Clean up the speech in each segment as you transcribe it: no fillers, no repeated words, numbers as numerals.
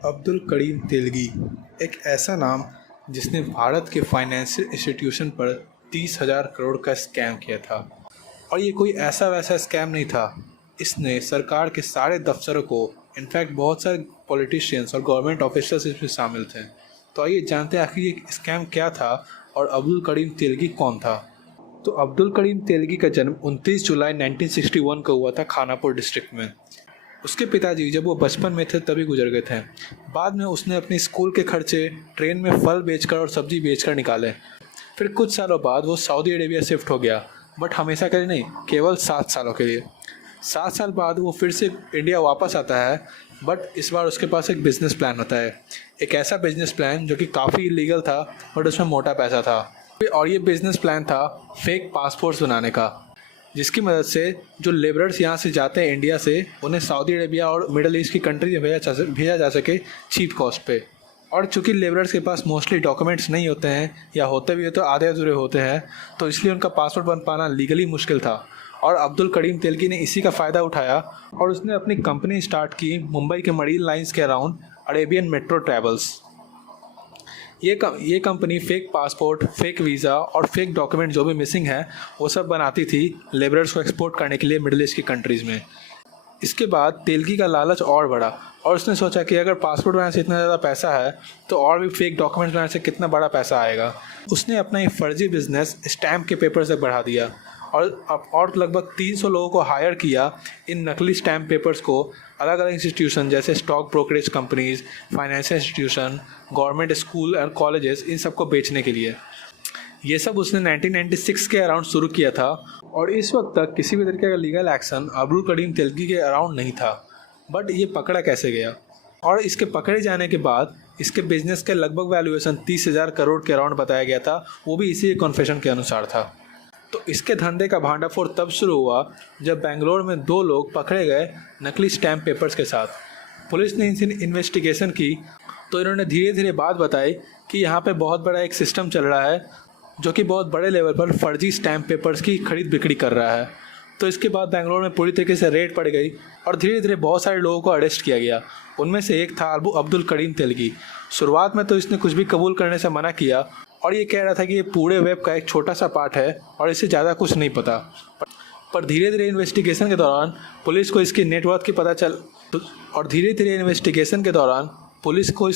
अब्दुल करीम तेलगी एक ऐसा नाम जिसने भारत के फाइनेंशियल इंस्टीट्यूशन पर 30,000 करोड़ का स्कैम किया था। और ये कोई ऐसा वैसा स्कैम नहीं था। इसने सरकार के सारे दफ्तरों को, इनफैक्ट बहुत सारे पॉलिटिशियंस और गवर्नमेंट ऑफिसर्स इसमें शामिल थे। तो आइए जानते हैं आखिर ये स्कैम क्या था और अब्दुल करीम तेलगी कौन था। तो अब्दुल करीम तेलगी का जन्म 29 जुलाई 1961 को हुआ था खानापुर डिस्ट्रिक्ट में। उसके पिताजी जब वो बचपन में थे तभी गुजर गए थे। बाद में उसने अपने स्कूल के खर्चे ट्रेन में फल बेचकर और सब्जी बेचकर निकाले। फिर कुछ सालों बाद वो सऊदी अरेबिया शिफ्ट हो गया, बट हमेशा के लिए नहीं, केवल 7 सालों के लिए। 7 साल बाद वो फिर से इंडिया वापस आता है, बट इस बार उसके पास एक बिज़नेस प्लान होता है। एक ऐसा बिज़नेस प्लान जो कि काफ़ी इलीगल था, बट उसमें मोटा पैसा था। और ये बिज़नेस प्लान था फेक पासपोर्ट्स बनाने का, जिसकी मदद से जो लेबरर्स यहाँ से जाते हैं इंडिया से, उन्हें सऊदी अरेबिया और मिडल ईस्ट की कंट्री में भेजा जा सके चीप कॉस्ट पे। और चूँकि लेबरर्स के पास मोस्टली डॉक्यूमेंट्स नहीं होते हैं, या होते भी हो तो आधे अधूरे होते हैं, तो इसलिए उनका पासपोर्ट बन पाना लीगली मुश्किल था। और अब्दुल करीम तेलगी ने इसी का फ़ायदा उठाया और उसने अपनी कंपनी स्टार्ट की मुंबई के मरीन लाइन्स के अराउंड, अरेबियन मेट्रो ट्रैवल्स। ये company fake passport, fake visa और फेक डॉक्यूमेंट जो भी मिसिंग है वो सब बनाती थी लेबरर्स को एक्सपोर्ट करने के लिए मिडिल ईस्ट की कंट्रीज़ में। इसके बाद तेलगी का लालच और बढ़ा और उसने सोचा कि अगर पासपोर्ट बनाने से इतना ज़्यादा पैसा है तो और भी फेक डॉक्यूमेंट्स बनाने से कितना बड़ा पैसा आएगा। उसने अपना ये फर्जी बिजनेस स्टैम्प के पेपर तक बढ़ा दिया और लगभग 300 लोगों को हायर किया इन नकली स्टैम्प पेपर्स को अलग अलग इंस्टीट्यूशन जैसे stock brokerage companies, financial institution, government school और कॉलेजेस, इन सबको बेचने के लिए। ये सब उसने 1996 के अराउंड शुरू किया था और इस वक्त तक किसी भी तरीके का लीगल एक्शन अब्दुल करीम तेलगी के अराउंड नहीं था। बट ये पकड़ा कैसे गया? और इसके पकड़े जाने के बाद इसके बिजनेस के लगभग वैल्यूएशन 30,000 करोड़ के अराउंड बताया गया था, वो भी इसी कन्फेशन के अनुसार था। तो इसके धंधे का भांडाफोड़ तब शुरू हुआ जब बेंगलोर में 2 लोग पकड़े गए नकली स्टैम्प पेपर्स के साथ। पुलिस ने इनसे इन्वेस्टिगेशन की तो इन्होंने धीरे धीरे बात बताई कि यहाँ पे बहुत बड़ा एक सिस्टम चल रहा है जो कि बहुत बड़े लेवल पर फर्जी स्टैम्प पेपर्स की खरीद बिक्री कर रहा है। तो इसके बाद बेंगलोर में पूरी तरीके से रेड पड़ गई और धीरे धीरे बहुत सारे लोगों को अरेस्ट किया गया। उनमें से एक था अब्दुल करीम तेलगी। शुरुआत में तो इसने कुछ भी कबूल करने से मना किया और ये कह रहा था कि ये पूरे वेब का एक छोटा सा पार्ट है और इससे ज़्यादा कुछ नहीं पता। पर धीरे धीरे इन्वेस्टिगेशन के दौरान पुलिस को इसकी नेटवर्थ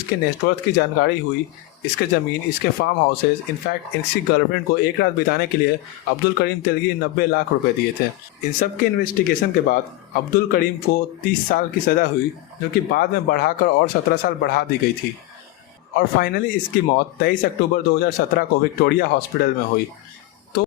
की नेटवर्थ की जानकारी हुई। इसके ज़मीन, इसके फार्म हाउसेज, इनफैक्ट इसकी गर्लफ्रेंड को एक रात बिताने के लिए अब्दुल करीम तेलगी 90 लाख रुपए दिए थे। इन सब के इन्वेस्टिगेशन के बाद अब्दुल करीम को 30 साल की सज़ा हुई, जो कि बाद में बढ़ाकर और 17 साल बढ़ा दी गई थी। और फाइनली इसकी मौत 23 अक्टूबर 2017 को विक्टोरिया हॉस्पिटल में हुई।